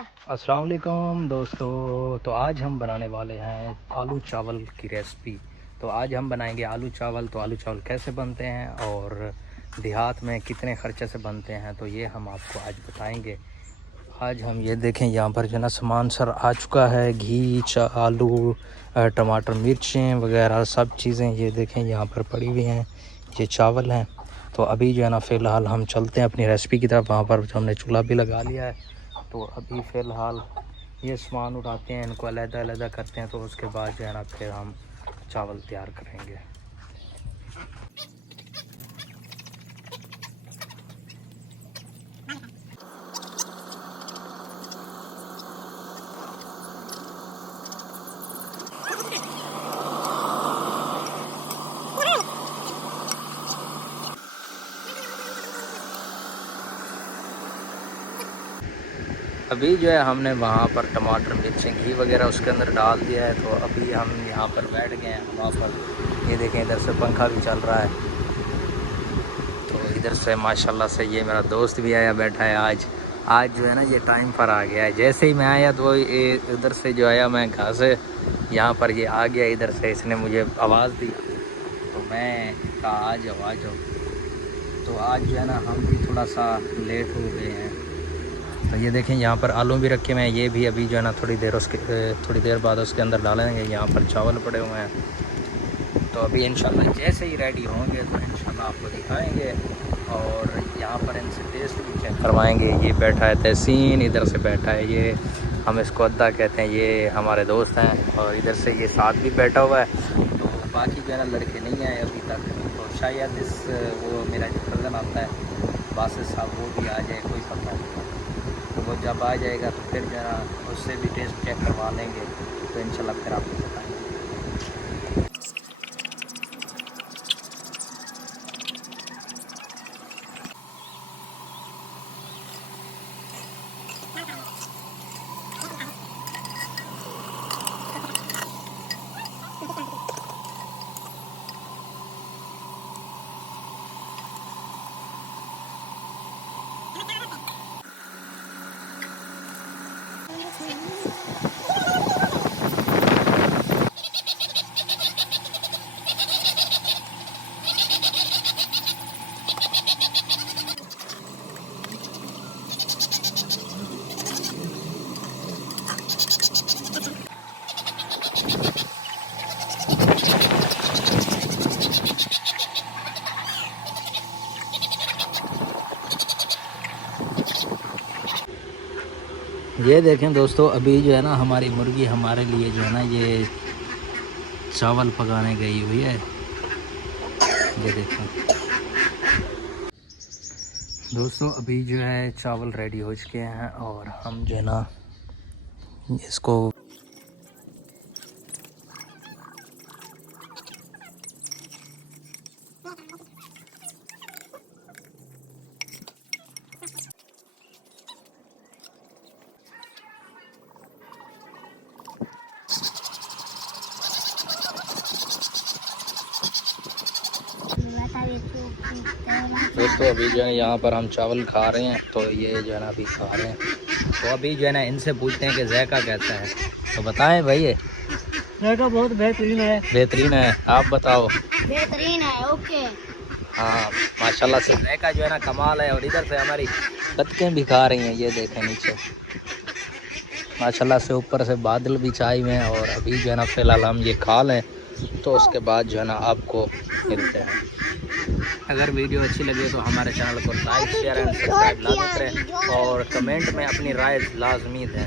अस्सलाम वालेकुम दोस्तों। तो आज हम बनाने वाले हैं आलू चावल की रेसिपी। तो आज हम बनाएंगे आलू चावल। तो आलू चावल कैसे बनते हैं और देहात में कितने खर्चे से बनते हैं, तो ये हम आपको आज बताएंगे। आज हम ये देखें, यहाँ पर जो ना सामान सर आ चुका है, घी, आलू, टमाटर, मिर्चें वगैरह सब चीज़ें ये देखें यहाँ पर पड़ी हुई हैं। ये चावल हैं। तो अभी जो है ना फ़िलहाल हम चलते हैं अपनी रेसिपी की तरफ। वहाँ पर हमने चूल्हा भी लगा लिया है। तो अभी फ़िलहाल ये सामान उठाते हैं, इनको अलग-अलग करते हैं। तो उसके बाद जो है ना फिर हम चावल तैयार करेंगे। अभी जो है हमने वहाँ पर टमाटर, मिर्चें, घी वगैरह उसके अंदर डाल दिया है। तो अभी हम यहाँ पर बैठ गए हैं हवा पर। ये देखें, इधर से पंखा भी चल रहा है। तो इधर से माशाल्लाह से ये मेरा दोस्त भी आया बैठा है। आज जो है ना ये टाइम पर आ गया है। जैसे ही मैं आया तो ये इधर से जो आया, मैं घर से यहाँ पर ये आ गया। इधर से इसने मुझे आवाज़ दी, तो मैं कहा आ जाओ। तो आज जो है ना हम भी थोड़ा सा लेट हो गए हैं। तो ये देखें, यहाँ पर आलू भी रखे हुए हैं। ये भी अभी जो है ना थोड़ी देर बाद उसके अंदर डालेंगे। यहाँ पर चावल पड़े हुए हैं। तो अभी इंशाल्लाह जैसे ही रेडी होंगे तो इंशाल्लाह आपको दिखाएंगे और यहाँ पर इनसे टेस्ट भी चेक करवाएंगे। ये बैठा है तहसीन, इधर से बैठा है ये, हम इसको अद्दा कहते हैं, ये हमारे दोस्त हैं। और इधर से ये साथ भी बैठा हुआ है। तो बाकी जो है ना लड़के नहीं आए अभी तक। तो शायद वो मेरा जो कज़न आता है बासित साहब, वो भी आ जाए, कोई पता नहीं। तो वो जब आ जाएगा तो फिर जरा उससे भी टेस्ट चेक करवा लेंगे। तो इंशाल्लाह फिर आपको बताएंगे। ये देखें दोस्तों, अभी जो है ना हमारी मुर्गी हमारे लिए जो है ना ये चावल पकाने गई हुई है। ये देखें दोस्तों, अभी जो है चावल रेडी हो चुके हैं और हम जो है ना इसको दोस्तों अभी जो है यहाँ पर हम चावल खा रहे हैं। तो ये जो है ना अभी खा रहे हैं। तो अभी जो है ना इनसे पूछते हैं कि ज़ायका कैसा है। तो बताएं भाई। ये ज़ायका बहुत बेहतरीन है। बेहतरीन है, आप बताओ। बेहतरीन है, ओके। हाँ माशाल्लाह से ज़ायका जो है ना कमाल है। और इधर से हमारी बतखें भी खा रही हैं। ये देखें नीचे माशाल्लाह से ऊपर से बादल भी छाए हुए हैं। और अभी जो है ना फ़िलहाल हम ये खा लें, तो उसके बाद जो है ना आपको मिलते हैं। अगर वीडियो अच्छी लगे तो हमारे चैनल को लाइक, शेयर एंड सब्सक्राइब लाजमी करें और कमेंट में अपनी राय लाजमी दें।